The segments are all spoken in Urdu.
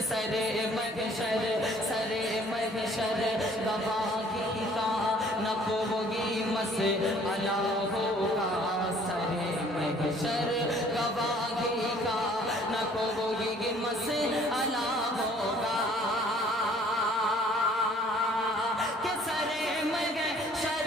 سرے محشر گواہی کا نہ کوئی مسئلہ ہوگا، سرے محشر گواہی کا نہ کوئی مسئلہ ہوگا، کہ سرے محشر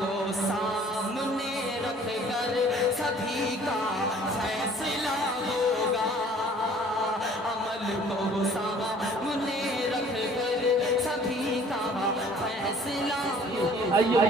کو سامنے رکھ کر سبھی کا فیصلہ ہوگا، عمل کو سامنے رکھ کر سبھی کا فیصلہ ہوگا۔ آئیے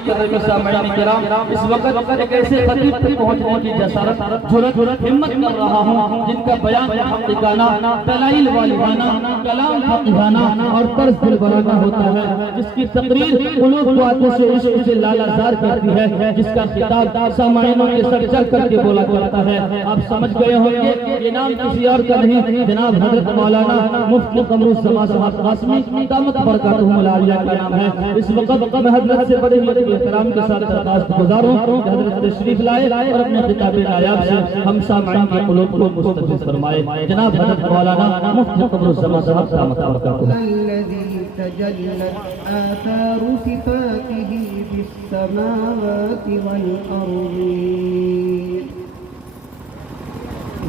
سامعین کرام، اس وقت ایک ایسے خطیب تک پہنچنے کی جسارت جرأت ہمت کر رہا ہوں جن کا بیان حقیقانہ، دلائل والدانہ، کلام فقیہانہ اور طرز دلبرانہ ہوتا ہے، جس کی تقریر قلوب کو آتش عشق سے لالہزار کرتی ہے، جس کا خطاب سامعینوں کے سر چل کر کے بولا کرتا ہے۔ آپ سمجھ گئے ہوں گے یہ نام کسی اور کا نہیں، جناب حضرت مولانا مفتی قمر الزمان صاحب قاسمی دامت برکاتہم العالیہ کا نام ہے۔ اس وقت میں حضرت سے بڑے احترام کے ساتھ درخواست گزار ہوں کہ حضرت تشریف لائے اور اپنے خطاب نایاب سے ہم سامعین کے قلوب کو مستفیض فرمائے۔ جناب حضرت مولانا مفتی قمر الزمان صاحب دامت برکاتہم۔ الذي تجلت آثار صفاته في السماوات والأرض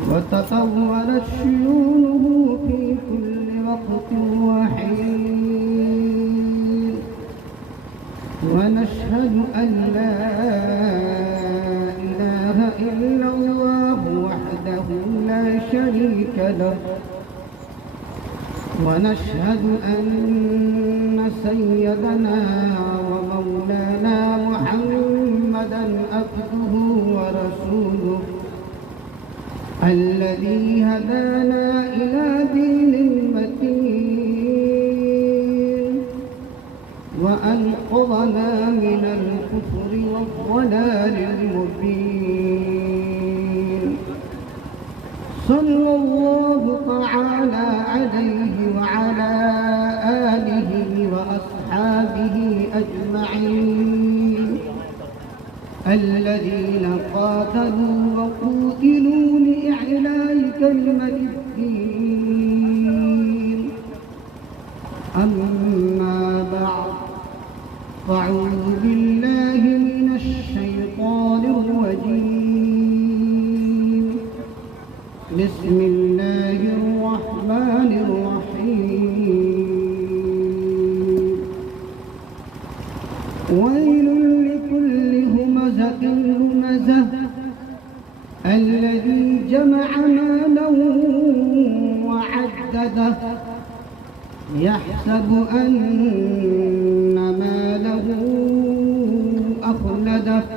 وتطورت شيوعه في كل وقت وحين، ونشهد أن لا إله إلا الله وحده لا شريك له، ونشهد أن سيدنا ومولانا محمدا عبده ورسوله الذي هدانا إلى دين متين وأنقذنا من الكفر والضلال المبين، صلى الله تعالى عليه وعلى آله وأصحابه أجمعين الذين قاتلوا وقتلوا لإعلاء كلمة الدين، أما بعد فأعوذ بالله من الشيطان الرجيم، بسم الله الرحمن الرحيم، ويل لكل همزة لمزة الذي جمع مالا وعدده يحسب أن ماله أخلده،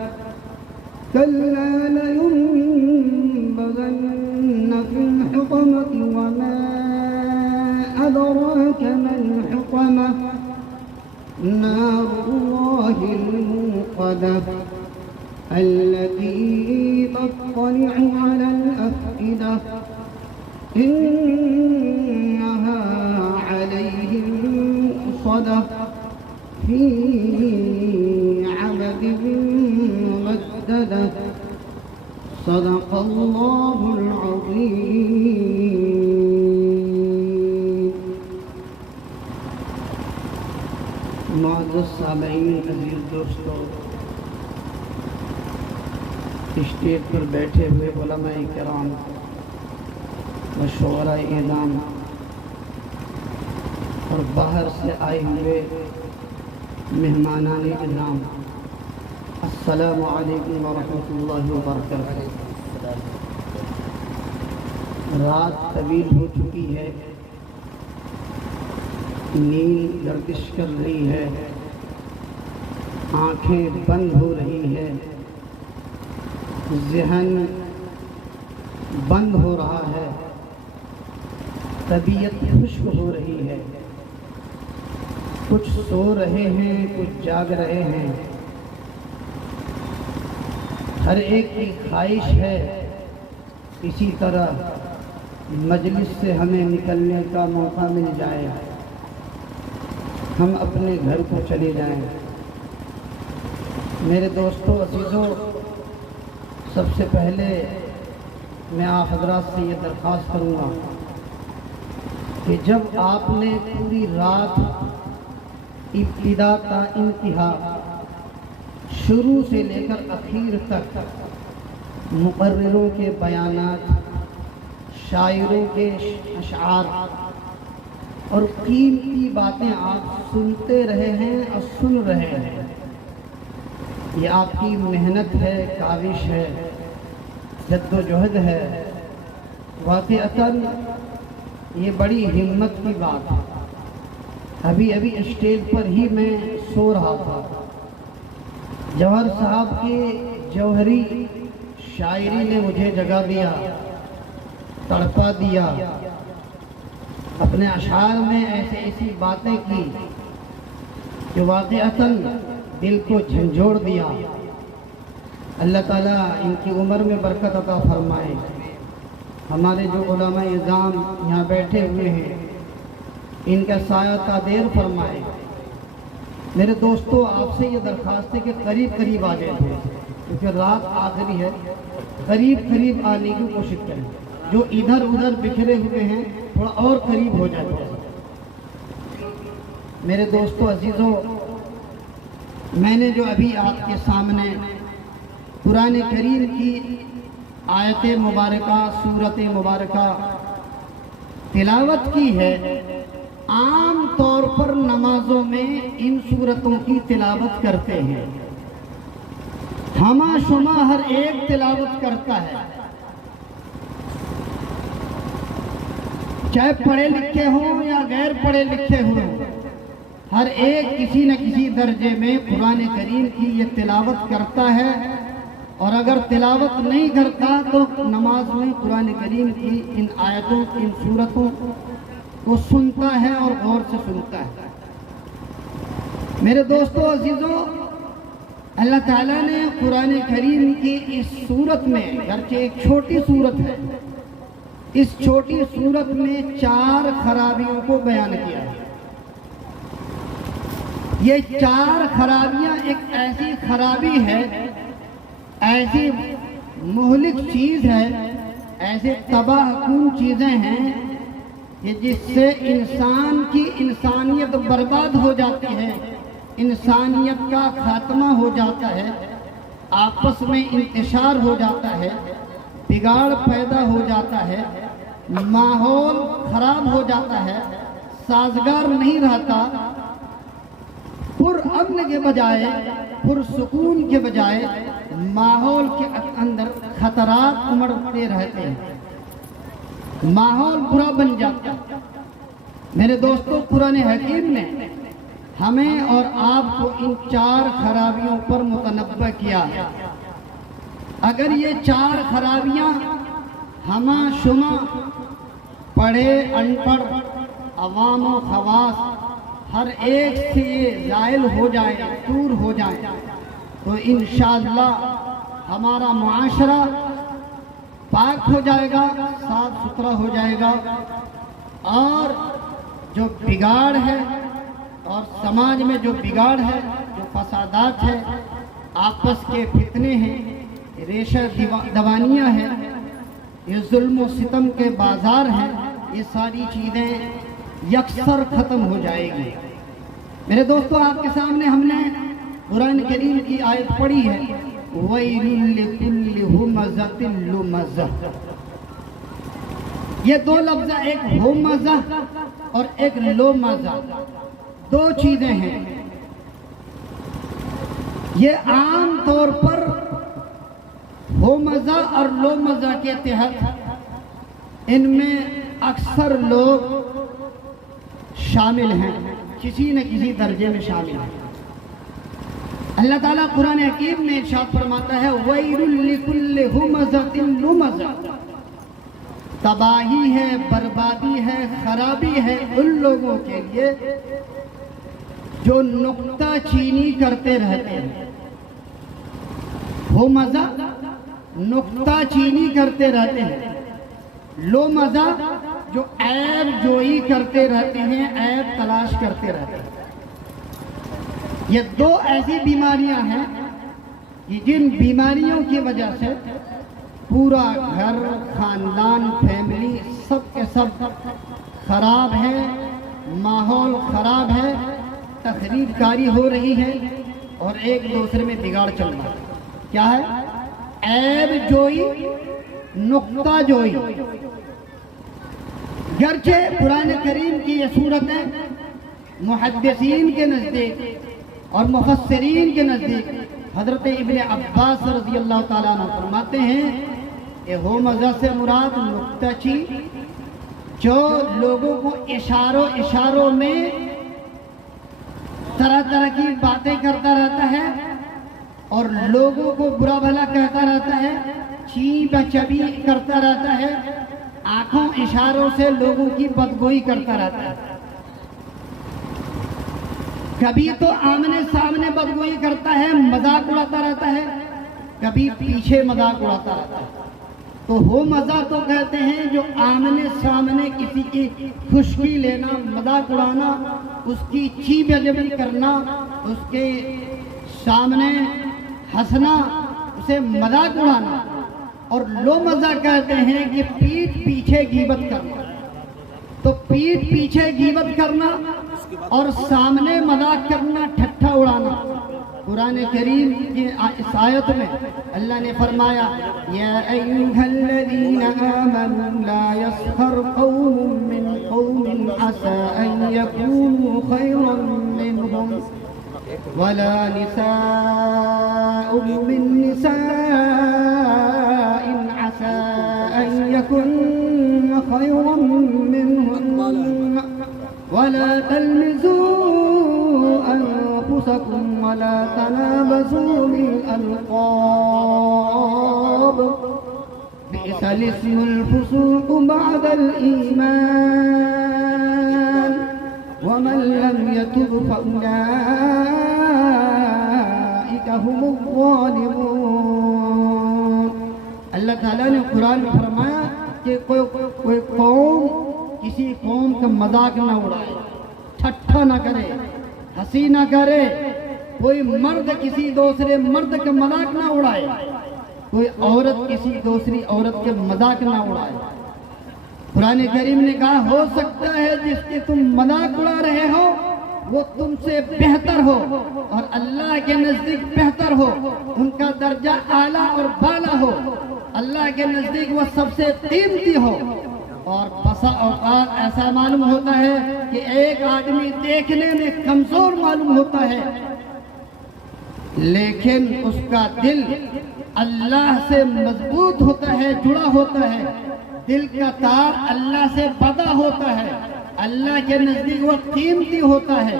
كلا لينبذن في الحطمة، وما أدراك ما الحطمة، نار الله الموقدة التي تطلع على الأفئدة، إنها عليهم مؤصدة في عمد ممددة، صدق الله العظيم۔ معزز سامعین، عزیز دوستو، اسٹیج پر بیٹھے ہوئے علماء کرام و شعراء اعظام اور باہر سے آئے ہوئے مہمانان اعظام، السلام علیکم ورحمۃ اللہ وبرکاتہ۔ رات طویل ہو چکی ہے، نیند گردش کر رہی ہے، آنکھیں بند ہو رہی ہے، ذہن بند ہو رہا ہے، طبیعت خشک ہو رہی ہے، کچھ سو رہے ہیں، کچھ جاگ رہے ہیں، ہر ایک کی خواہش ہے اسی طرح مجلس سے ہمیں نکلنے کا موقع مل جائے، ہم اپنے گھر کو چلے جائیں۔ میرے دوستو عزیزو، سب سے پہلے میں آپ حضرات سے یہ درخواست کروں گا کہ جب آپ نے پوری رات ابتدا تا انتہا شروع سے لے کر اخیر تک مقرروں کے بیانات، شاعروں کے اشعار اور قیمتی باتیں آپ سنتے رہے ہیں اور سن رہے ہیں، یہ آپ کی محنت ہے، کاوش ہے، جد و جہد ہے، واقعتاً یہ بڑی ہمت کی بات ہے۔ ابھی اسٹیج پر ہی میں سو رہا تھا، جوہر صاحب کی جوہری شاعری نے مجھے جگا دیا، تڑپا دیا، اپنے اشعار میں ایسی باتیں کی کہ واقعتاً دل کو جھنجھوڑ دیا۔ اللہ تعالیٰ ان کی عمر میں برکت عطا فرمائے۔ ہمارے جو علماء اعظام یہاں بیٹھے ہوئے ہیں، ان کا سایہ تادیر فرمائے۔ میرے دوستو، آپ سے یہ درخواست ہے کہ قریب آ جائیں، کیونکہ رات آخری ہے، قریب آنے کی کوشش کریں۔ جو ادھر ادھر بکھرے ہوئے ہیں تھوڑا اور قریب ہو جائے۔ میرے دوستو عزیزو، میں نے جو ابھی آپ کے سامنے قرآن کریم کی آیت مبارکہ، سورت مبارکہ تلاوت کی ہے، عام طور پر نمازوں میں ان سورتوں کی تلاوت کرتے ہیں، ہمہ شمہ ہر ایک تلاوت کرتا ہے، چاہے پڑھے لکھے ہوں یا غیر پڑھے لکھے ہوں، ہر ایک کسی نہ کسی درجے میں قرآن کریم کی یہ تلاوت کرتا ہے، اور اگر تلاوت نہیں کرتا تو نماز میں قرآن کریم کی ان آیتوں، ان سورتوں کو سنتا ہے اور غور سے سنتا ہے۔ میرے دوستو عزیزو، اللہ تعالیٰ نے قرآن کریم کی اس سورت میں، گرچہ ایک چھوٹی سورت ہے، اس چھوٹی سورت میں 4 خرابیوں کو بیان کیا ہے۔ یہ 4 خرابیاں ایک ایسی خرابی ہے، ایسی مہلک چیز ہے، ایسے تباہ کن چیزیں ہیں کہ جس سے انسان کی انسانیت برباد ہو جاتی ہے، انسانیت کا خاتمہ ہو جاتا ہے، آپس میں انتشار ہو جاتا ہے، بگاڑ پیدا ہو جاتا ہے، ماحول خراب ہو جاتا ہے، سازگار نہیں رہتا، پرامن کے بجائے، پرسکون کے بجائے ماحول کے اندر خطرات امڑتے رہتے ہیں، ماحول برا بن جاتا ہے۔ میرے دوستو، قرآن حکیم نے ہمیں اور آپ کو ان 4 خرابیوں پر متنبہ کیا ہے۔ اگر یہ 4 خرابیاں ہمہ شمہ پڑھے ان پڑھ عوام و خواص ہر ایک سے یہ زائل ہو جائے، دور ہو جائے، تو انشاءاللہ ہمارا معاشرہ پاک ہو جائے گا، صاف ستھرا ہو جائے گا، اور جو بگاڑ ہے اور سماج میں جو بگاڑ ہے، جو فسادات ہے، آپس کے فتنے ہیں، ریشہ دوانیاں ہیں، یہ ظلم و ستم کے بازار ہیں، یہ ساری چیزیں یکسر ختم ہو جائے گی۔ میرے دوستو، آپ کے سامنے ہم نے قرآن کریم کی آیت پڑھی ہے، وَيْلٌ لِكُلِّ ہُمَزَةٍ لُمَزَةٍ۔ یہ 2 لفظ، ایک ہمزہ اور ایک لومزہ، 2 چیزیں ہیں۔ یہ عام طور پر ہمزہ اور لومزہ کے تحت ان میں اکثر لوگ شامل ہیں، کسی نہ کسی درجے میں شامل ہیں۔ اللہ تعالیٰ قرآن حکیم میں ارشاد فرماتا ہے، وَيْلٌ لِكُلِّ ہُمَزَةٍ لُمَزَةٍ۔ تباہی ہے، بربادی ہے، خرابی ہے ان لوگوں کے لیے جو نکتہ چینی کرتے رہتے ہیں، ہو مزہ نکتہ چینی کرتے رہتے ہیں، لو مزہ جو عیب جوئی کرتے رہتے ہیں، عیب تلاش کرتے رہتے ہیں۔ یہ دو ایسی بیماریاں ہیں کہ جن بیماریوں کی وجہ سے پورا گھر، خاندان، فیملی سب کے سب خراب ہے، ماحول خراب ہے، تخریب کاری ہو رہی ہے اور ایک دوسرے میں بگاڑ چل رہا ہے۔ کیا ہے؟ عیب جوئی، نکتہ جوئی۔ گرچہ قرآن کریم کی یہ صورتیں محدثین کے نزدیک اور مفسرین کے نزدیک حضرت ابن عباس رضی اللہ تعالیٰ عنہ فرماتے ہیں کہ ہو مزہ سے مراد نکتہ چی جو لوگوں کو اشاروں میں طرح طرح کی باتیں کرتا رہتا ہے اور لوگوں کو برا بھلا کہتا رہتا ہے، چی بچبی کرتا رہتا ہے، آنکھوں اشاروں سے لوگوں کی بدگوئی کرتا رہتا ہے۔ کبھی تو آمنے سامنے بدگوئی کرتا ہے، مذاق اڑاتا رہتا ہے، کبھی پیچھے مذاق اڑاتا رہتا ہے۔ تو ہو مزہ تو کہتے ہیں جو آمنے سامنے کسی کی خشکی لینا، مذاق اڑانا، اس کی چی بجبی کرنا، اس کے سامنے ہنسنا، اسے مذاق اڑانا۔ اور لو مزہ کہتے ہیں کہ پیٹھ پیچھے غیبت کرنا۔ تو پیٹھ پیچھے غیبت کرنا اور سامنے مذاق کرنا، ٹھٹھا اڑانا۔ قرآن کریم کی اس آیت میں اللہ نے فرمایا یا ایھا الذین آمنوا لا یسخر قوم من قوم عسى ان یکونوا خیرا منهم ولا نساء من نساء عسى ان یکن خیرا منهن ولا تلمزوا أنفسكم ولا تنابزوا بالألقاب بئس الاسم الفسوق بعد الإيمان ومن لم يتب فأولئك هم الظالمون۔ اللہ تعالیٰ نے قرآن میں فرمایا کہ کوئی قوم کسی قوم کا مذاق نہ اڑائے، ٹھٹھا نہ کرے، ہنسی نہ کرے، کوئی مرد کسی دوسرے مرد کا مذاق نہ اڑائے، کوئی عورت کسی دوسری عورت کے مذاق نہ اڑائے۔ قرآن کریم نے کہا ہو سکتا ہے جس کے تم مذاق اڑا رہے ہو وہ تم سے بہتر ہو اور اللہ کے نزدیک بہتر ہو، ان کا درجہ اعلیٰ اور بالا ہو، اللہ کے نزدیک وہ سب سے قیمتی ہو۔ اور بسا اوقات ایسا معلوم ہوتا ہے کہ ایک آدمی دیکھنے میں کمزور معلوم ہوتا ہے لیکن اس کا دل اللہ سے مضبوط ہوتا ہے، جڑا ہوتا ہے، دل کا تار اللہ سے بندھا ہوتا ہے، اللہ کے نزدیک وہ قیمتی ہوتا ہے۔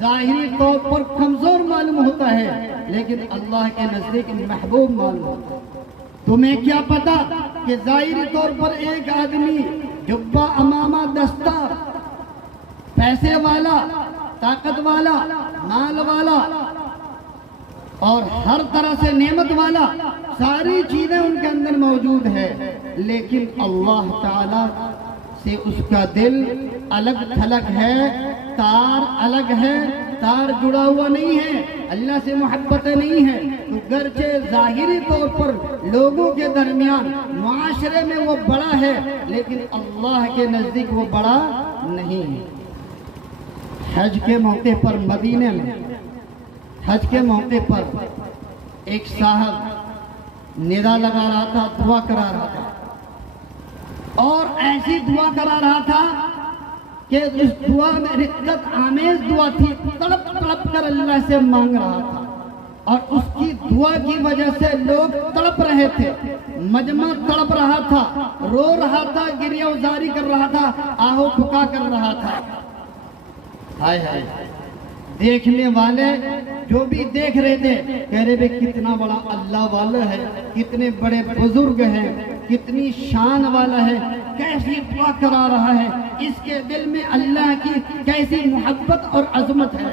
ظاہری طور پر کمزور معلوم ہوتا ہے لیکن اللہ کے نزدیک محبوب معلوم ہوتا ہے۔ تمہیں کیا پتا کہ ظاہری طور پر ایک آدمی جبہ امامہ دستار، پیسے والا، طاقت والا، مال والا اور ہر طرح سے نعمت والا، ساری چیزیں ان کے اندر موجود ہے، لیکن اللہ تعالیٰ سے اس کا دل الگ تھلگ ہے، تار الگ ہے، تار جڑا ہوا نہیں ہے، اللہ سے محبت نہیں ہے۔ تو گرچہ ظاہری طور پر لوگوں کے درمیان معاشرے میں وہ بڑا ہے لیکن اللہ کے نزدیک وہ بڑا نہیں ہے۔ حج کے موقع پر مدینے میں حج کے موقع پر ایک صاحب ندا لگا رہا تھا، دعا کرا رہا تھا اور ایسی دعا کرا رہا تھا کہ اس دعا میں رقت آمیز دعا تھی، تڑپ تڑپ کر اللہ سے مانگ رہا تھا اور اس کی دعا کی وجہ سے لوگ تڑپ رہے تھے، مجمع تڑپ رہا تھا، رو رہا تھا، گریہ وزاری کر رہا تھا، آہو پھکا کر رہا تھا۔ ہائے ہائے، دیکھنے والے جو بھی دیکھ رہے تھے کہہ رہے بھئی کتنا بڑا اللہ والا ہے، کتنے بڑے بزرگ ہیں، کتنی شان والا ہے، کیسی دعا کرا رہا ہے، اس کے دل میں اللہ کی کیسی محبت اور عظمت ہے۔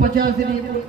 50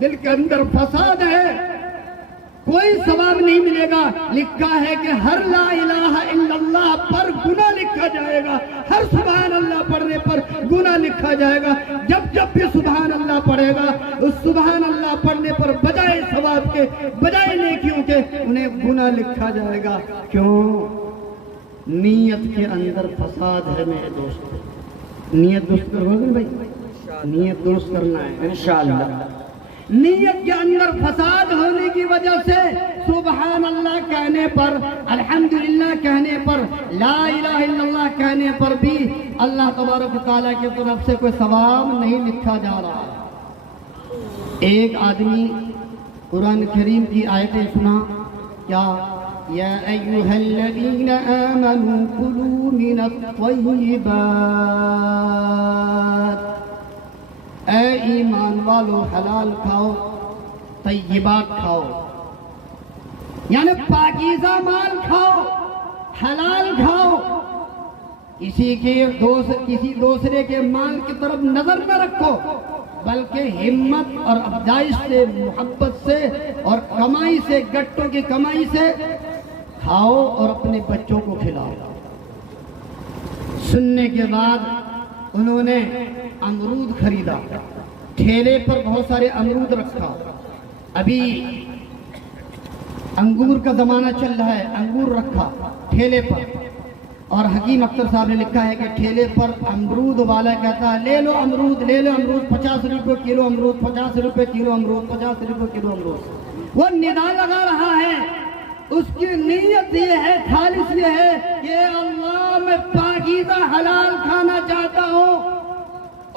دل کے اندر فساد ہے، کوئی ثواب نہیں ملے گا۔ لکھا ہے کہ ہر لا الہ الا اللہ پر گناہ لکھا جائے گا، ہر سبحان اللہ پڑھنے پر گناہ لکھا جائے گا۔ جب بھی سبحان اللہ پڑھے گا، اس سبحان اللہ پڑھنے پر بجائے ثواب کے، بجائے نیکیوں کے، انہیں گناہ لکھا جائے گا۔ کیوں؟ نیت کے اندر فساد ہے میرے دوست۔ نیت درست کرو گے بھائی، نیت درست کرنا ہے انشاءاللہ۔ نیت کے اندر فساد ہونے کی وجہ سے سبحان اللہ کہنے پر، الحمدللہ کہنے پر، لا الہ الا اللہ کہنے پر بھی اللہ تبارک و تعالیٰ کی طرف سے کوئی ثواب نہیں لکھا جا رہا۔ ایک آدمی قرآن کریم کی آیتیں سنا، کیا یا ایھا الذین آمنوا کلوا من الطیبات، اے ایمان والو حلال کھاؤ، طیبات کھاؤ، یعنی پاکیزہ مال کھاؤ، حلال کھاؤ۔ کسی دوسرے کے مال کی طرف نظر نہ رکھو، بلکہ ہمت اور افزائش سے، محبت سے اور کمائی سے، گٹوں کی کمائی سے کھاؤ اور اپنے بچوں کو کھلاؤ۔ سننے کے بعد انہوں نے امرود خریدا، ٹھیلے پر بہت سارے امرود رکھا۔ ابھی انگور کا زمانہ چل رہا ہے، انگور رکھا ٹھیلے پر، اور حکیم اختر صاحب نے لکھا ہے کہ ٹھیلے پر امرود والا کہتا ہے لے لو امرود، لے لو امرود، 50 روپے کلو امرود، 50 روپے کلو امرود، 50 روپے کلو امرود۔ وہ ندا لگا رہا ہے، اس کی نیت یہ ہے، خالص یہ ہے کہ اللہ میں پاکیزہ حلال کھانا چاہتا ہوں،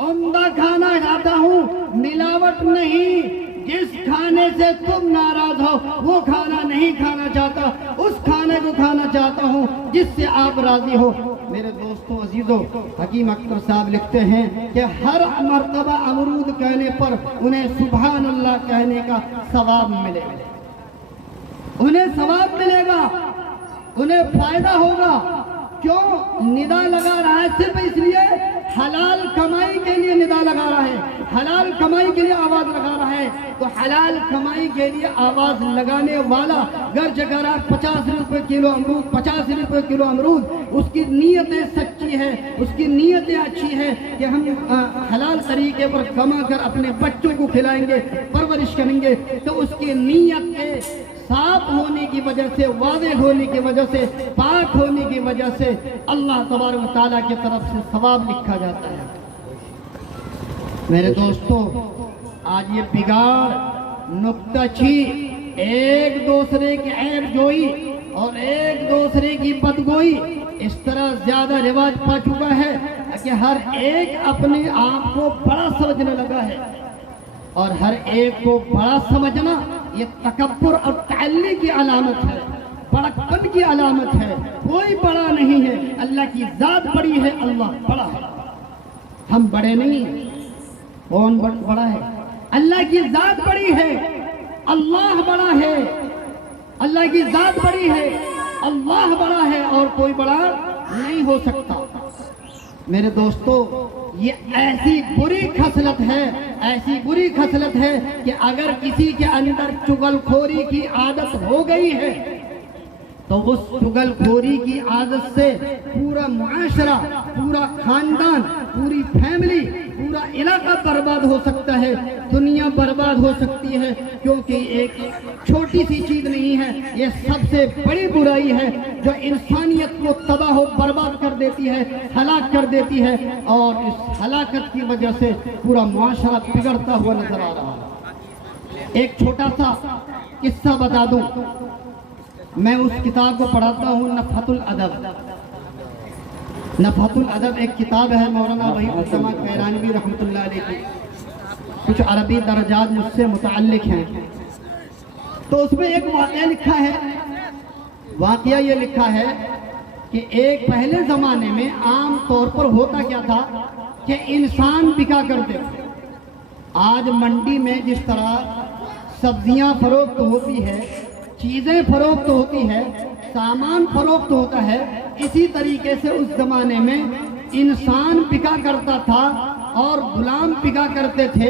عمدہ کھانا چاہتا ہوں، ملاوٹ نہیں۔ جس کھانے سے تم ناراض ہو وہ کھانا نہیں کھانا چاہتا، اس کھانے کو کھانا چاہتا ہوں جس سے آپ راضی ہو۔ میرے دوستوں عزیزوں، حکیم اختر صاحب لکھتے ہیں کہ ہر مرتبہ امرود کہنے پر انہیں سبحان اللہ کہنے کا ثواب ملے گا، انہیں ثواب ملے گا، انہیں فائدہ ہوگا۔ کیوں ندا لگا رہا ہے؟ صرف اس لیے حلال کمائی کے لیے ندا لگا رہا ہے، حلال کمائی کے لیے آواز لگا رہا ہے۔ تو حلال کمائی کے لیے آواز لگانے والا گرج اگر 50 روپے کلو امرود، 50 روپے کلو امرود، اس کی نیتیں سچی ہے، اس کی نیتیں اچھی ہے کہ ہم حلال طریقے پر کما کر اپنے بچوں کو کھلائیں گے، پرورش کریں گے، تو اس کی نیت کے صاف ہونے کی وجہ سے، واضح ہونے کی وجہ سے، پاک ہونے کی وجہ سے اللہ تبارک و تعالیٰ کی طرف سے ثواب لکھا جاتا ہے۔ میرے دوستو، آج یہ بگاڑ، نکتہ چی، ایک دوسرے کی عیب جوئی اور ایک دوسرے کی بدگوئی اس طرح زیادہ رواج پا چکا ہے کہ ہر ایک اپنے آپ کو بڑا سمجھنے لگا ہے، اور ہر ایک کو بڑا سمجھنا یہ تکبر اور تعلی کی علامت ہے، بڑکپن کی علامت ہے۔ کوئی بڑا نہیں ہے، اللہ کی ذات بڑی ہے، اللہ بڑا ہے، ہم بڑے نہیں۔ کون بڑا ہے؟ اللہ کی ذات بڑی ہے، اللہ بڑا ہے، اللہ کی ذات بڑی ہے، اللہ بڑا ہے، اور کوئی بڑا نہیں ہو سکتا۔ میرے دوستو، یہ ایسی بری خصلت ہے، ایسی بری خصلت ہے کہ اگر کسی کے اندر چغل خوری کی عادت ہو گئی ہے تو اس چغل خوری کی عادت سے پورا معاشرہ، پورا خاندان، پوری فیملی، پورا علاقہ برباد ہو سکتا ہے، دنیا برباد ہو سکتی ہے، کیونکہ ایک چھوٹی سی چیز نہیں ہے، یہ سب سے بڑی برائی ہے جو انسانیت کو تباہ و برباد کر دیتی ہے، ہلاک کر دیتی ہے، اور اس ہلاکت کی وجہ سے پورا معاشرہ بگڑتا ہوا نظر آ رہا ہے۔ ایک چھوٹا سا قصہ بتا دوں، میں اس کتاب کو پڑھاتا ہوں، نفحۃ الادب۔ نفحۃ الادب ایک کتاب ہے مولانا وحید السماء قیرانوی رحمۃ اللہ علیہ کی، کچھ عربی درجات مجھ سے متعلق ہیں، تو اس میں ایک واقعہ لکھا ہے۔ واقعہ یہ لکھا ہے کہ ایک پہلے زمانے میں عام طور پر ہوتا کیا تھا کہ انسان بکا کرتے تھے۔ آج منڈی میں جس طرح سبزیاں فروخت ہوتی ہے، چیزیں فروخت ہوتی ہے، سامان فروخت ہوتا ہے، اسی طریقے سے اس زمانے میں انسان بکا کرتا تھا اور غلام بکا کرتے تھے،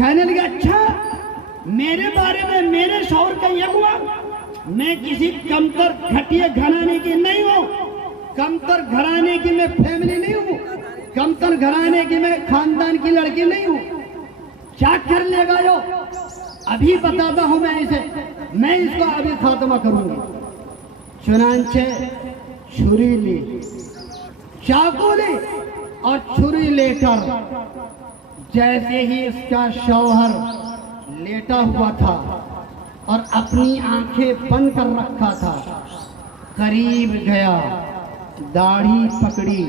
کہنے لگا اچھا میرے بارے میں میرے شوہر کا یہ ہوا، میں کسی کمتر گھٹیا گھرانے کی نہیں ہوں، کمتر گھرانے کی میں فیملی نہیں ہوں، کمتر گھرانے کی میں خاندان کی لڑکی نہیں ہوں، کیا کر لے گا جو ابھی بتاتا ہوں میں اس کو ابھی خاتمہ کروں گی۔ چنانچہ چھری لی، چاقو لی اور چھری لے کر جیسے ہی اس کا شوہر لیٹا ہوا تھا اور اپنی آنکھیں بند کر رکھا تھا، قریب گیا، داڑھی پکڑی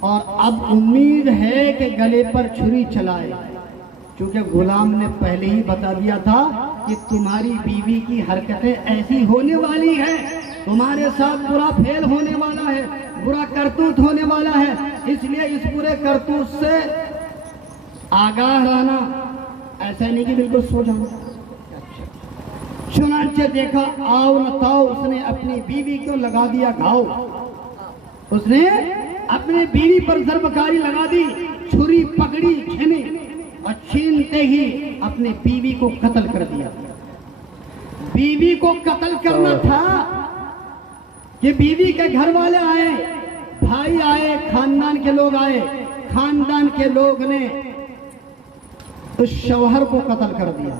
اور اب امید ہے کہ گلے پر چھری چلائے، چونکہ غلام نے پہلے ہی بتا دیا تھا کہ تمہاری بیوی کی حرکتیں ایسی ہونے والی ہیں، تمہارے ساتھ برا فعل ہونے والا ہے، برا کرتوت ہونے والا ہے، اس لیے اس برے کرتوت سے آگاہ رہنا، ایسا نہیں کہ بالکل سو جاؤں۔ چنانچہ دیکھا آؤ نہ تاؤ، اس نے اپنی بیوی کو لگا دیا گھاؤ، اس نے اپنے بیوی پر ضربکاری لگا دی، چھری پکڑی چھینی اور چھینتے ہی اپنے بیوی کو قتل کر دیا۔ بیوی کو قتل کرنا تھا کہ بیوی کے گھر والے آئے، بھائی آئے، خاندان کے لوگ آئے، خاندان کے لوگ نے اس شوہر کو قتل کر دیا،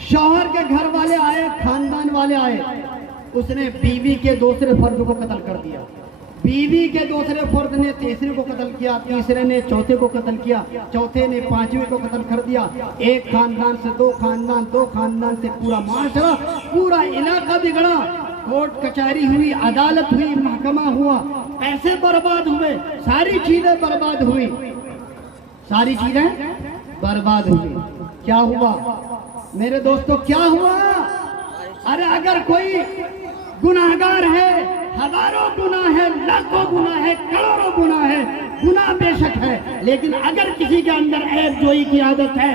شوہر کے گھر والے آئے، خاندان والے آئے، اس نے بیوی کے دوسرے فرد کو قتل کر دیا، بیوی کے دوسرے فرد نے تیسرے کو قتل کیا، تیسرے نے چوتھے کو قتل کیا، چوتھے نے پانچویں کو قتل کر دیا، ایک خاندان سے دو خاندان، دو خاندان سے پورا معاشرہ، پورا علاقہ بگڑا، کورٹ کچہری ہوئی، عدالت ہوئی، محکمہ ہوا، پیسے برباد ہوئے، ساری چیزیں برباد ہوئی، ساری چیزیں برباد ہوئی۔ کیا ہوا میرے دوستو، کیا ہوا؟ ارے اگر کوئی گناہگار ہے، ہزاروں گناہ ہے، لاکھوں گناہ ہے، کروڑوں گناہ ہے، گناہ بے شک ہے، لیکن اگر کسی کے اندر عیب جوئی کی عادت ہے،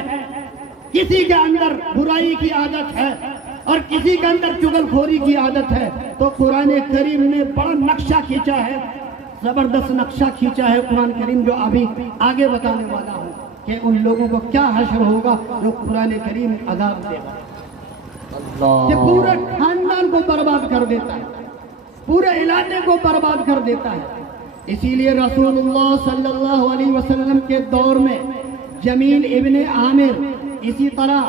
کسی کے اندر برائی کی عادت ہے اور کسی کے اندر چغل خوری کی عادت ہے، تو قرآن کریم نے بڑا نقشہ کھینچا ہے، زبردست نقشہ کھینچا ہے قرآن کریم، جو ابھی آگے بتانے والا ہوں کہ ان لوگوں کو کیا حشر ہوگا جو قرآن کریم عذاب دے گا، کہ پورے خاندان کو برباد کر دیتا ہے، پورے علاقے کو برباد کر دیتا ہے۔ اسی لیے رسول اللہ صلی اللہ علیہ وسلم کے دور میں جمیل ابن عامر، اسی طرح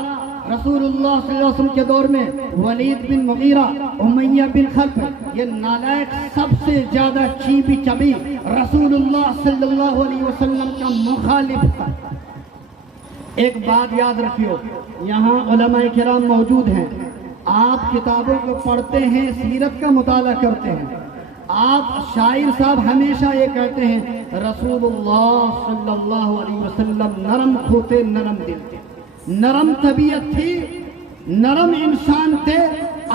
رسول اللہ صلی اللہ علیہ وسلم کے دور میں ولید بن مغیرہ، امیہ بن خلف، یہ نالائق سب سے زیادہ چیبی چبی رسول اللہ صلی اللہ علیہ وسلم کا مخالف تھا۔ ایک بات یاد رکھیو، یہاں علماء کرام موجود ہیں، آپ کتابوں کو پڑھتے ہیں، سیرت کا مطالعہ کرتے ہیں، آپ شاعر صاحب ہمیشہ یہ کہتے ہیں رسول اللہ صلی اللہ علیہ وسلم نرم ہوتے، نرم دل تھے، نرم طبیعت تھی، نرم انسان تھے،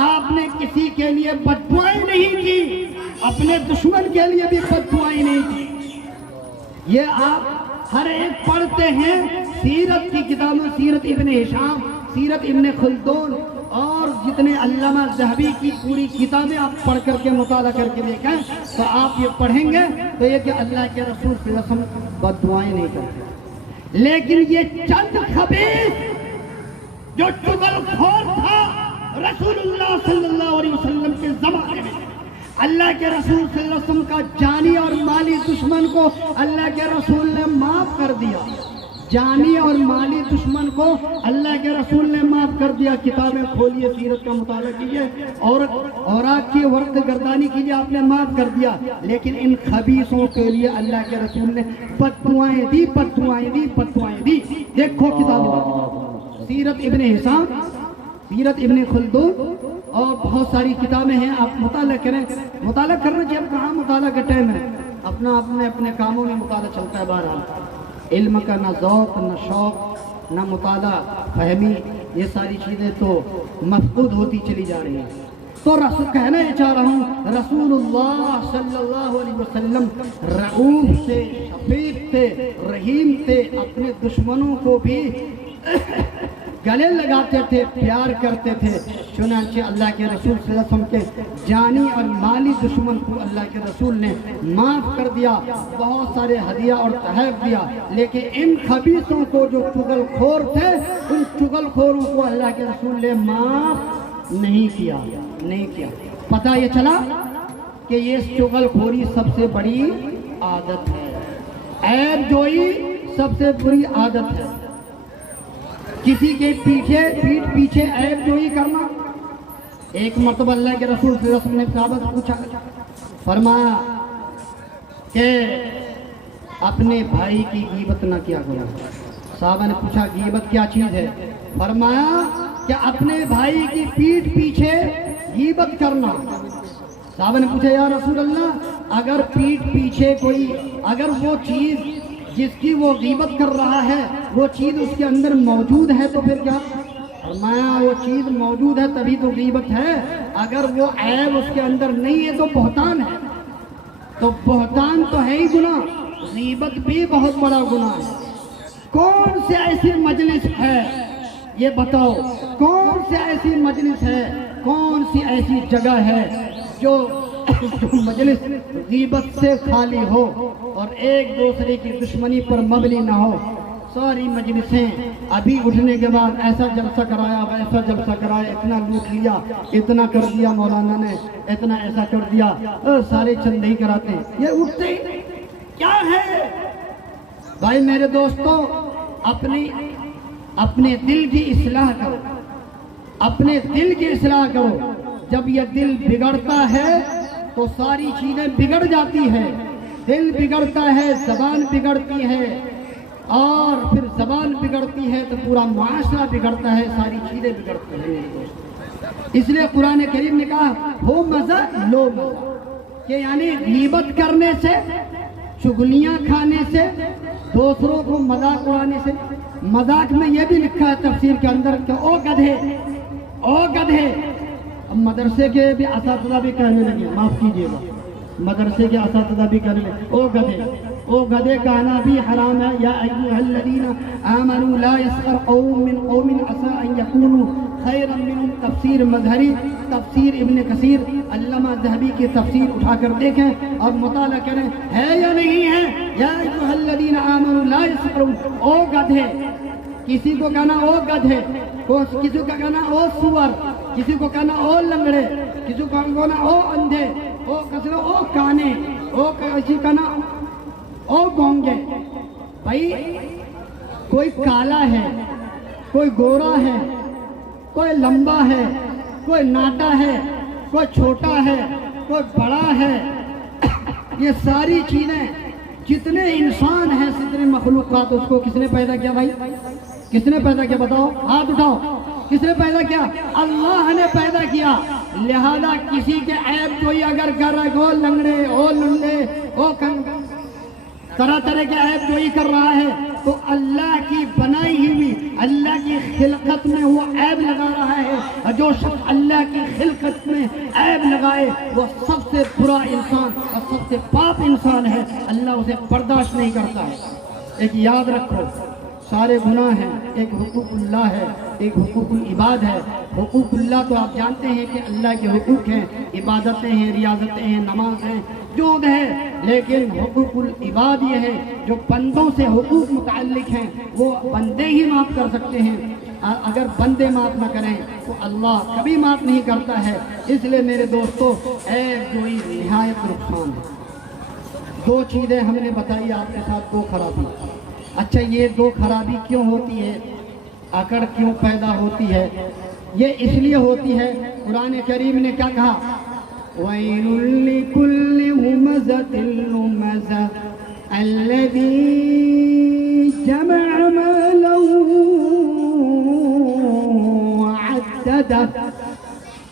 آپ نے کسی کے لیے بددعائیں نہیں کی، اپنے دشمن کے لیے بھی بددعائیں نہیں کی۔ یہ آپ ہر ایک پڑھتے ہیں سیرت کی کتابوں، سیرت ابن ہشام، سیرت ابن خلدون اور جتنے علامہ ذہبی کی پوری کتابیں آپ پڑھ کر کے مطالعہ کر کے دیکھیں تو آپ یہ پڑھیں گے تو یہ کہ اللہ کے رسول صلی اللہ علیہ وسلم بددعائیں نہیں کرتے، لیکن یہ چند خبیث جو چغل خور تھا رسول اللہ صلی اللہ علیہ وسلم کے زمانے میں، اللہ کے رسول صلی اللہ علیہ وسلم کا جانی اور مالی دشمن کو اللہ کے رسول نے معاف کر دیا، جانی اور مالی دشمن کو اللہ کے رسول نے معاف کر دیا۔ کتابیں کھولیے، سیرت کا مطالعہ کیجئے، اور اوراق کی ورد گردانی کیجئے، آپ نے معاف کر دیا، لیکن ان خبیثوں کے لیے اللہ کے رسول نے بددعائیں دی، بددعائیں دی، بددعائیں دی۔ دیکھو کتاب سیرت ابن ہشام، سیرت ابن خلدون اور بہت ساری کتابیں ہیں، آپ مطالعہ کریں، مطالعہ کرنا چاہیے، اب کہاں مطالعہ کا ٹائم ہے، اپنا اپنے کاموں میں مطالعہ چلتا ہے، بہرحال علم کا نہ ذوق نہ شوق نہ مطالعہ فہمی، یہ ساری چیزیں تو مفقود ہوتی چلی جا رہی ہیں۔ تو کہنا یہ چاہ رہا ہوں رسول اللہ صلی اللہ علیہ وسلم رؤوف تھے، شفیق تھے، رحیم تھے، اپنے دشمنوں کو بھی گلے لگاتے تھے، پیار کرتے تھے۔ چنانچہ اللہ کے رسول صلی اللہ علیہ وسلم کے جانی اور مالی دشمن کو اللہ کے رسول نے معاف کر دیا، بہت سارے ہدیہ اور تحائف دیا، لیکن ان خبیثوں کو جو چغل خور تھے، ان چغل خوروں کو اللہ کے رسول نے معاف نہیں کیا۔ پتہ یہ چلا کہ یہ چغل خوری سب سے بڑی عادت ہے، عیب جوئی سب سے بری عادت ہے، کسی کے پیٹھ پیچھے عیب جوئی کرنا۔ ایک مرتبہ اللہ کے رسول صلی اللہ علیہ وسلم نے صحابہ سے پوچھا، فرمایا کہ اپنے بھائی کی غیبت نہ کیا کرو۔ صحابہ نے پوچھا غیبت کیا چیز ہے؟ فرمایا کہ اپنے بھائی کی پیٹھ پیچھے غیبت کرنا۔ صحابہ نے پوچھا یا رسول اللہ، اگر پیٹھ پیچھے کوئی، اگر وہ چیز جس کی وہ غیبت کر رہا ہے وہ چیز اس کے اندر موجود ہے تو پھر کیا؟ فرمایا وہ چیز موجود ہے تبھی تو غیبت ہے، اگر وہ عیب اس کے اندر نہیں ہے تو بہتان ہے۔ تو بہتان تو ہے ہی گناہ، غیبت بھی بہت بڑا گناہ ہے۔ کون سی ایسی مجلس ہے، یہ بتاؤ کون سی ایسی مجلس ہے، کون سی ایسی جگہ ہے جو مجلس غیبت سے خالی ہو اور ایک دوسرے کی دشمنی پر مبنی نہ ہو؟ ساری مجلسیں ابھی اٹھنے کے بعد ایسا جلسہ کرایا، ویسا جلسہ کرایا، اتنا لوٹ لیا، اتنا کر دیا مولانا نے، اتنا ایسا کر دیا، سارے چند نہیں کراتے ہیں، یہ اٹھتے ہی کیا ہے؟ بھائی میرے دوستو، اپنے دل کی اصلاح کرو، اپنے دل کی اصلاح کرو۔ جب یہ دل بگڑتا ہے تو ساری چیزیں بگڑ جاتی ہے، دل بگڑتا ہے، زبان بگڑتی ہے، اور پھر زبان بگڑتی ہے تو پورا معاشرہ بگڑتا ہے، ساری چیزیں بگڑتی ہیں۔ اس لیے قرآن کریم نے کہا ہو مزہ لو مزہ، کہ یعنی غیبت کرنے سے، چغلیاں کھانے سے، دوسروں کو مذاق اڑانے سے۔ مذاق میں یہ بھی لکھا ہے تفسیر کے اندر کہ او گدھے، او گدھے۔ اب مدرسے کے بھی اساتذہ بھی کہنے لگے، معاف کیجیے گا، مدرسے کے اساتذہ بھی کہنے لگے او گدھے۔ او گدھے کہنا بھی حرام ہے۔ یا ایھا الذین آمنوا لا یسخر قوم من قوم عسى ان یکونوا خیرا منهم۔ تفسیر مظہری، تفسیر ابن کثیر، علامہ ذہبی کی تفسیر اٹھا کر دیکھیں اور مطالعہ کریں، ہے یا نہیں ہے۔ یا ایھا الذین آمنوا لا یسخر، او گدھے، کسی کو کہنا او گدھے، کسی کو کہنا او سور، کسی کو کہنا او لنگڑے، کسی کو کہنا او اندھے، او کسی کو او کانے، او کسی کہنا او گونگے۔ بھائی کوئی کالا ہے، کوئی گورا ہے، کوئی لمبا ہے، کوئی ناٹا ہے، کوئی چھوٹا ہے، کوئی بڑا ہے، یہ ساری چیزیں، جتنے انسان ہیں، جتنے مخلوقات، اس کو کس نے پیدا کیا؟ بھائی کس نے پیدا کیا؟ بتاؤ، ہاتھ اٹھاؤ، کس نے پیدا کیا؟ اللہ نے پیدا کیا۔ لہذا کسی کے عیب کوئی اگر کر رہا ہے، او لنگڑے، او لنڈے، او طرح طرح کے عیب جوئی کر رہا ہے، تو اللہ کی بنائی ہوئی، اللہ کی خلقت میں وہ عیب لگا رہا ہے۔ اور جو شخص اللہ کی خلقت میں عیب لگائے وہ سب سے برا انسان اور سب سے پاپ انسان ہے، اللہ اسے برداشت نہیں کرتا ہے۔ ایک یاد رکھو، سارے گناہ ہیں، ایک حقوق اللہ ہے، ایک حقوق العباد ہے۔ حقوق اللہ تو آپ جانتے ہیں کہ اللہ کے حقوق ہیں، عبادتیں ہیں، ریاضتیں ہیں، نماز ہیں، جو ہے، لیکن حقوق العباد یہ ہے جو بندوں سے حقوق متعلق ہیں، وہ بندے ہی معاف کر سکتے ہیں۔ اگر بندے معاف نہ کریں تو اللہ کبھی معاف نہیں کرتا ہے۔ اس لیے میرے دوستو، عیب جوئی نہایت نقصان ہے۔ دو چیزیں ہم نے بتائی آپ کے ساتھ، دو خرابی۔ اچھا، یہ دو خرابی کیوں ہوتی ہے؟ اکڑ کیوں پیدا ہوتی ہے؟ یہ اس لیے ہوتی ہے، قرآن کریم نے کیا کہا؟ وَيْلٌ لِكُلِّ هُمَزَةٍ لُمَزَةٍ الَّذِي جَمَعَ مَالًا وَعَدَّدَهُ۔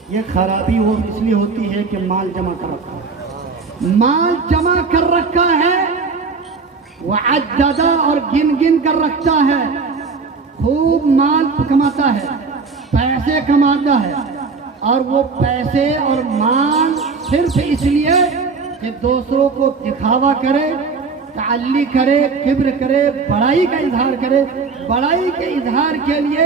یہ خرابی وہ اس لیے ہوتی ہے کہ مال جمع کر رکھا ہے، مال جمع کر رکھا ہے، وعددہ اور گن گن کر رکھتا ہے، خوب مال کماتا ہے، پیسے کماتا ہے، اور وہ پیسے اور مال صرف اس لیے کہ دوسروں کو دکھاوا کرے، تعلی کرے، کبر کرے، بڑائی کا اظہار کرے۔ بڑائی کے اظہار کے لیے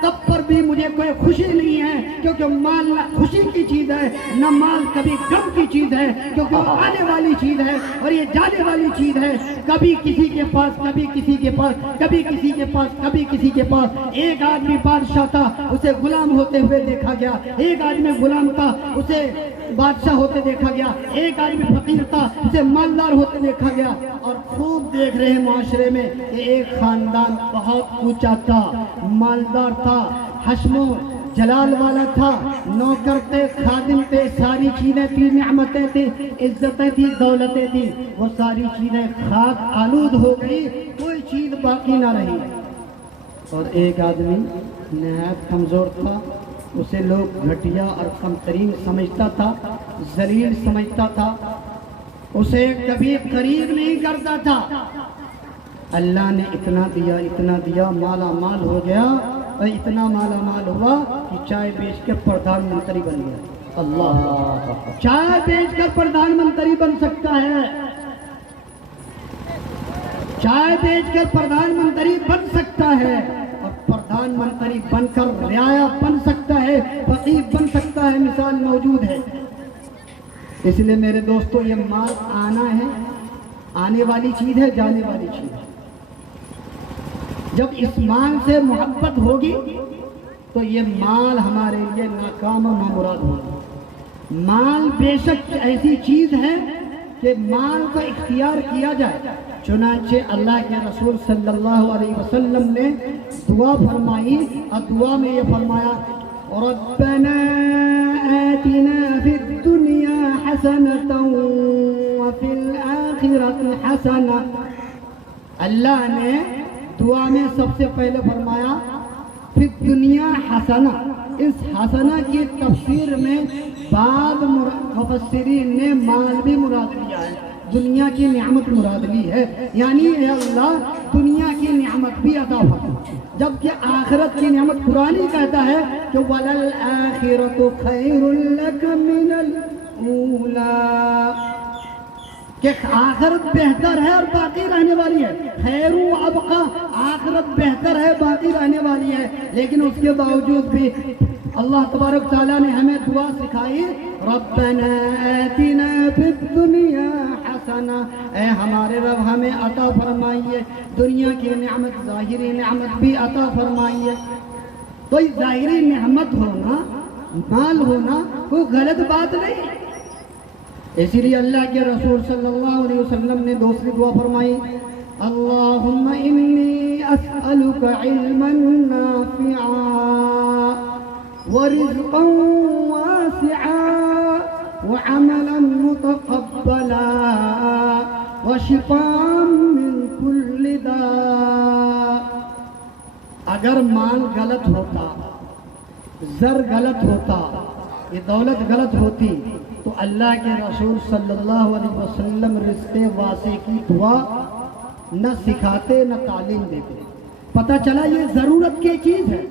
تب پر بھی مجھے کوئی خوشی نہیں ہے، کیونکہ مال نہ خوشی کی چیز ہے، نہ مال کبھی غم کی چیز ہے، کیونکہ وہ آنے والی چیز ہے اور یہ جانے والی چیز ہے۔ کبھی کسی کے پاس، کبھی کسی کے پاس، کبھی کسی کے پاس، کبھی کسی کے پاس۔ ایک آدمی بادشاہ تھا، اسے غلام ہوتے ہوئے دیکھا گیا۔ ایک آدمی غلام تھا، اسے بادشاہ ہوتے دیکھا گیا۔ ایک آدمی فقیر تھا، اسے مالدار ہوتے دیکھا گیا۔ اور خوب دیکھ رہے ہیں معاشرے میں کہ ایک خاندان بہت اونچا تھا، مالدار تھا، حشم و جلال والا تھا، نوکر تھے، خادم تھے، ساری چیزیں تھی، نعمتیں تھی، عزتیں تھی، دولتیں تھی۔ وہ ساری چیزیں خاک آلود ہو گئی، کوئی چیز باقی نہ رہی۔ اور ایک آدمی نہایت کمزور تھا، اسے لوگ گھٹیا اور کم ترین سمجھتا تھا، ذلیل سمجھتا تھا، اسے کبھی قریب نہیں کرتا تھا۔ اللہ نے اتنا دیا، اتنا دیا، مالا مال ہو گیا، اور اتنا مالا مال ہوا کہ چائے بیچ کے پردھان منتری بن گیا۔ اللہ، چائے بیچ کر پردھان منتری بن سکتا ہے، چائے بیچ کر پردھان منتری بن سکتا ہے، اور پردھان منتری بن کر رعایا بن سکتا ہے، فقیر بن سکتا ہے، مثال موجود ہے۔ اس لیے میرے دوستو، یہ مال آنا ہے، آنے والی چیز ہے، جانے والی چیز ہے۔ جب اس مال سے محبت ہوگی تو یہ مال ہمارے لیے ناکام و نامراد ہوگا۔ مال بے شک ایسی چیز ہے کہ مال کو اختیار کیا جائے۔ چنانچہ اللہ کے رسول صلی اللہ علیہ وسلم نے دعا فرمائی، اور دعا میں یہ فرمایا، ربنا آتنا فی الدنیا حسنة وفی الآخرة حسنة۔ اللہ نے دعا میں سب سے پہلے فرمایا فی الدنیا حسنہ۔ اس حسنہ کی تفسیر میں بعض مفسرین نے مال بھی مراد لیا ہے، دنیا کی نعمت مراد لی ہے، یعنی اے اللہ دنیا کی نعمت بھی عطا فرما، جبکہ آخرت کی نعمت قرآن ہی کہتا ہے کہ وَلَلْآخِرَةُ خَيْرٌ لَكَ مِنَ الْأُولَىٰ، کہ آخرت بہتر ہے اور باقی رہنے والی ہے۔ خیر و ابقا، آخرت بہتر ہے، باقی رہنے والی ہے۔ لیکن اس کے باوجود بھی اللہ تبارک تعالیٰ نے ہمیں دعا سکھائی، ربنا آتنا فی الدنیا حسنہ، اے ہمارے رب ہمیں عطا فرمائیے دنیا کی نعمت، ظاہری نعمت بھی عطا فرمائیے۔ تو یہ ظاہری نعمت ہونا، مال ہونا کوئی غلط بات نہیں، اسی لیے اللہ کے رسول صلی اللہ علیہ وسلم نے دوسری دعا فرمائی، اللہم انی اسألک علما نافعا ورزقا واسعا وعملا متقبلا وشفاء من کل داء۔ اگر مال غلط ہوتا، زر غلط ہوتا، یہ دولت غلط ہوتی تو اللہ کے رسول صلی اللہ علیہ وسلم رزق واسع کی دعا نہ سکھاتے نہ تعلیم دیتے۔ پتہ چلا یہ ضرورت کی چیز ہے،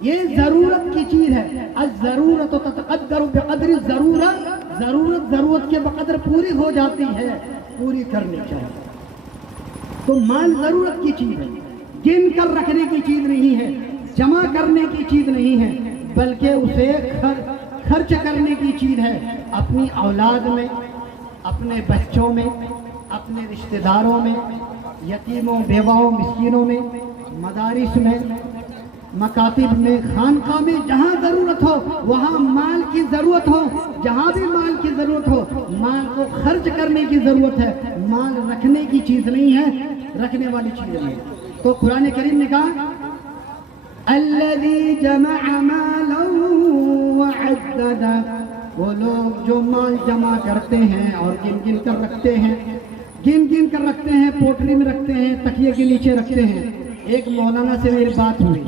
یہ ضرورت کی چیز ہے۔ الضرورت تتقدر بقدر الضرورت، ضرورت کے بقدر پوری ہو جاتی ہے، پوری کرنی چاہیے۔ تو مال ضرورت کی چیز ہے، گن کر رکھنے کی چیز نہیں ہے، جمع کرنے کی چیز نہیں ہے، بلکہ اسے خرچ کرنے کی چیز ہے، اپنی اولاد میں، اپنے بچوں میں، اپنے رشتہ داروں میں، یتیموں، بیواؤں، مسکینوں میں، مدارس میں، مکاتب میں، خانقاہ میں، جہاں ضرورت ہو وہاں مال کی ضرورت ہو، جہاں بھی مال کی ضرورت ہو مال کو خرچ کرنے کی ضرورت ہے، مال رکھنے کی چیز نہیں ہے، رکھنے والی چیز نہیں ہے۔ تو قرآن کریم نے کہا الذی جمع مالا وعددا، وہ لوگ جو مال جمع کرتے ہیں اور گن گن کر رکھتے ہیں، گن گن کر رکھتے ہیں، پوٹلی میں رکھتے ہیں، تکیے کے نیچے رکھتے ہیں۔ ایک مولانا سے میری بات ہوئی،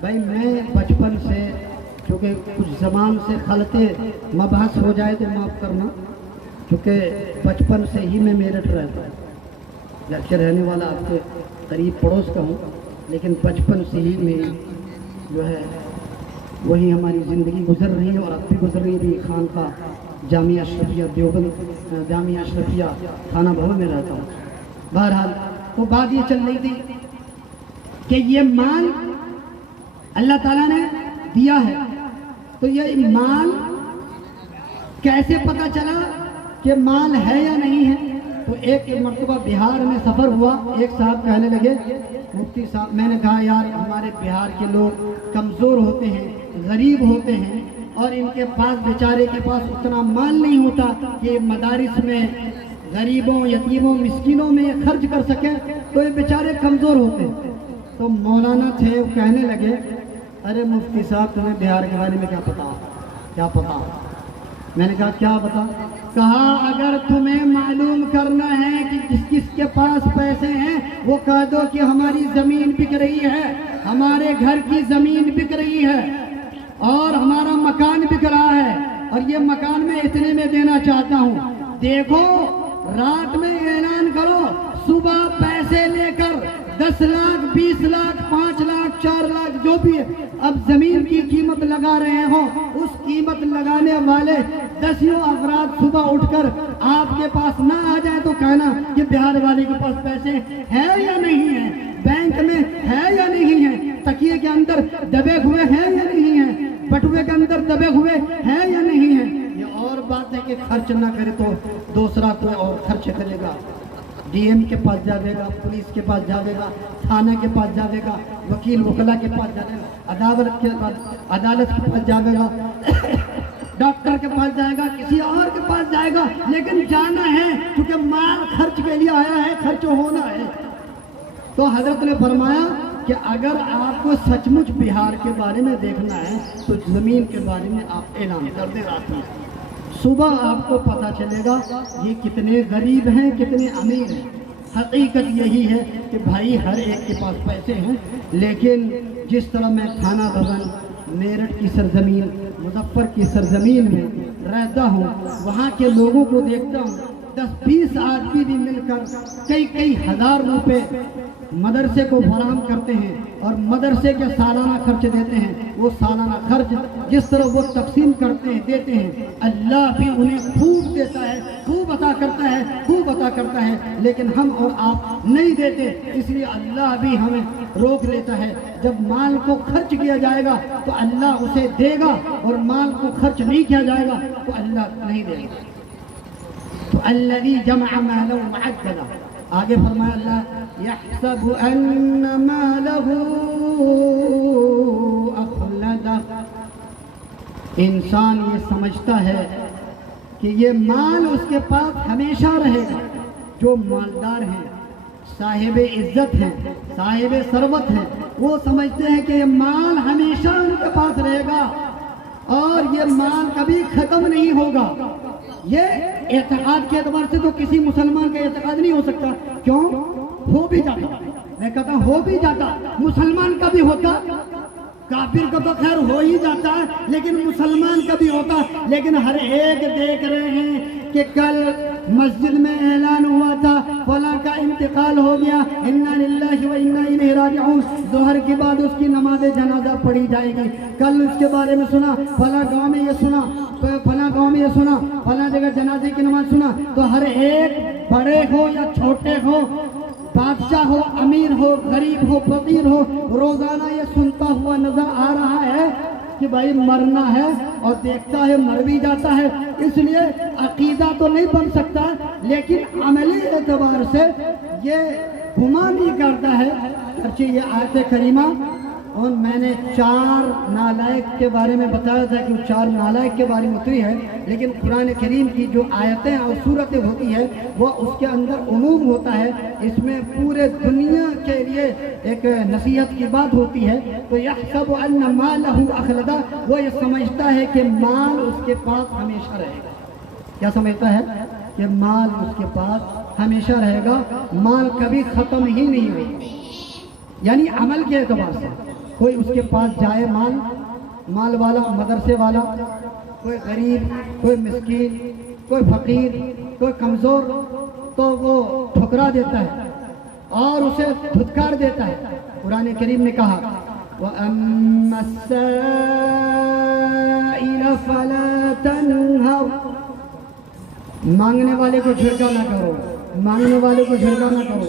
بھائی میں بچپن سے، کیونکہ کچھ زبان سے خلطے مبحث ہو جائے تو معاف کرنا، کیونکہ بچپن سے ہی میں میرٹھ رہتا ہے، گرچہ رہنے والا آپ کے قریب پڑوس کا ہوں، لیکن بچپن سے ہی میں جو ہے وہی ہماری زندگی گزر رہی ہے، اور اب بھی گزر رہی ہے۔ خانقاہ جامعہ اشرفیہ دیوبند، جامعہ اشرفیہ تھانہ بھون میں رہتا ہوں۔ بہرحال وہ بات یہ چل رہی تھی کہ یہ مال اللہ تعالیٰ نے دیا ہے. تو یہ مال کیسے پتہ چلا کہ مال ہے یا نہیں ہے؟ تو ایک مرتبہ بہار میں سفر ہوا. ایک صاحب کہنے لگے مفتی صاحب، میں نے کہا یار ہمارے بہار کے لوگ کمزور ہوتے ہیں، غریب ہوتے ہیں، اور ان کے پاس بیچارے کے پاس اتنا مال نہیں ہوتا کہ مدارس میں غریبوں، یتیموں، مسکینوں میں یہ خرچ کر سکیں، تو یہ بیچارے کمزور ہوتے ہیں. تو مولانا تھے، وہ کہنے لگے ارے مفتی صاحب تمہیں بہار کے بارے میں کیا پتا؟ میں نے کہا کیا بتا؟ کہا اگر تمہیں معلوم کرنا ہے کہ کس کس کے پاس پیسے ہیں، وہ کہہ دو کہ ہماری زمین بک رہی ہے، ہمارے گھر کی زمین بک رہی ہے، اور ہمارا مکان بک رہا ہے، اور یہ مکان میں اتنے میں دینا چاہتا ہوں. دیکھو رات میں اعلان کرو، صبح پیسے لے کر 10 لاکھ 20 لاکھ 5 لاکھ 4 لاکھ جو بھی ہے، اب زمین کی قیمت لگا رہے ہوں، اس قیمت لگانے والے 10 افراد صبح اٹھ کر آپ کے پاس نہ آ جائے تو کہنا کہ بہار والے کے پاس پیسے ہیں یا نہیں ہیں، بینک میں ہے یا نہیں ہے، تکیے کے اندر دبے ہوئے ہیں یا نہیں ہیں، بٹوے کے اندر دبے ہوئے ہیں یا نہیں ہیں. یہ اور بات ہے کہ خرچ نہ کرے تو دوسرا کوئی اور خرچ کرے گا. ڈی ایم کے پاس جاوے گا، پولیس کے پاس جاوے گا، تھانہ کے پاس جاوے گا، وکیل وکلا کے پاس جاوے گا، عدالت کے پاس جاوے گا، ڈاکٹر کے پاس جائے گا، کسی اور کے پاس جائے گا، لیکن جانا ہے کیونکہ مال خرچ کے لیے آیا ہے، خرچ ہونا ہے. تو حضرت نے فرمایا کہ اگر آپ کو سچ مچ بہار کے بارے میں دیکھنا ہے تو زمین کے بارے میں آپ اعلان کر دیں. رات میں صبح آپ کو پتہ چلے گا یہ کتنے غریب ہیں، کتنے امیر ہیں. حقیقت یہی ہے کہ بھائی ہر ایک کے پاس پیسے ہیں، لیکن جس طرح میں تھانہ بھون، میرٹھ کی سرزمین، مظفر کی سرزمین میں رہتا ہوں، وہاں کے لوگوں کو دیکھتا ہوں، 10-20 آدمی بھی مل کر کئی ہزار روپے مدرسے کو فراہم کرتے ہیں اور مدرسے کے سالانہ خرچ دیتے ہیں. وہ سالانہ خرچ جس طرح وہ تقسیم کرتے ہیں، دیتے ہیں، اللہ بھی انہیں خوب دیتا ہے، خوب عطا کرتا ہے، خوب عطا کرتا ہے، لیکن ہم اور آپ نہیں دیتے. اس لیے اللہ بھی ہمیں روک لیتا ہے. جب مال کو خرچ کیا جائے گا تو اللہ اسے دے گا، اور مال کو خرچ نہیں کیا جائے گا تو اللہ نہیں دے گا. تو الذی جمع مالہ وعددہ، آگے فرمایا اللہ یحسب ان مالہ اخلدہ، انسان یہ سمجھتا ہے کہ یہ مال اس کے پاس ہمیشہ رہے گا. جو مالدار ہیں، صاحب عزت ہیں، صاحب ثروت ہیں، وہ سمجھتے ہیں کہ یہ مال ہمیشہ ان کے پاس رہے گا اور یہ مال کبھی ختم نہیں ہوگا. یہ اعتقاد کے اعتبار سے تو کسی مسلمان کا اعتقاد نہیں ہو سکتا. کیوں؟ ہو بھی جاتا، میں کہتا ہوں ہو بھی جاتا، مسلمان کا بھی ہوتا، کافر کا تو خیر ہو ہی جاتا ہے، لیکن مسلمان کا بھی ہوتا. لیکن ہر ایک دیکھ رہے ہیں کہ کل مسجد میں اعلان ہوا تھا فلاں کا انتقال ہو گیا، انا للہ و انا الیہ راجعون، ظہر کے بعد اس کی نماز جنازہ پڑھی جائے گی. کل اس کے بارے میں سنا، فلاں گاؤں میں یہ سنا، فلاں گاؤں میں یہ سنا، فلاں جگہ جنازے کی نماز سنا. تو ہر ایک بڑے ہو یا چھوٹے ہو، بادشاہ ہو، امیر ہو، غریب ہو، فقیر ہو، روزانہ یہ سنتا ہوا نظر آ رہا ہے کہ بھائی مرنا ہے، اور دیکھتا ہے مر بھی جاتا ہے. اس لیے عقیدہ تو نہیں بن سکتا، لیکن عملی اعتبار سے یہ گمان ہی کرتا ہے. اچھا یہ آیت کریمہ، اور میں نے 4 نالائق کے بارے میں بتایا تھا کہ وہ 4 نالائق کے بارے میں اتری ہے، لیکن قرآن کریم کی جو آیتیں اور صورتیں ہوتی ہے وہ اس کے اندر عموم ہوتا ہے. اس میں پورے دنیا کے لیے ایک نصیحت کی بات ہوتی ہے. تو یحسب ان مالہ اخلدہ، وہ یہ سمجھتا ہے کہ مال اس کے پاس ہمیشہ رہے گا. کیا سمجھتا ہے؟ کہ مال اس کے پاس ہمیشہ رہے گا، مال کبھی ختم ہی نہیں ہوگا. یعنی عمل کے اعتبار سے کوئی اس کے پاس جائے، مال والا، مدرسے والا، کوئی غریب، کوئی مسکین، کوئی فقیر، کوئی کمزور، تو وہ ٹھکرا دیتا ہے اور اسے دھتکار دیتا ہے. قرآن کریم نے کہا وَأَمَّا السَّائِلَ فَلَا تَنْهَرْ، مانگنے والے کو جھڑکا نہ کرو، مانگنے والے کو جھڑکا نہ کرو.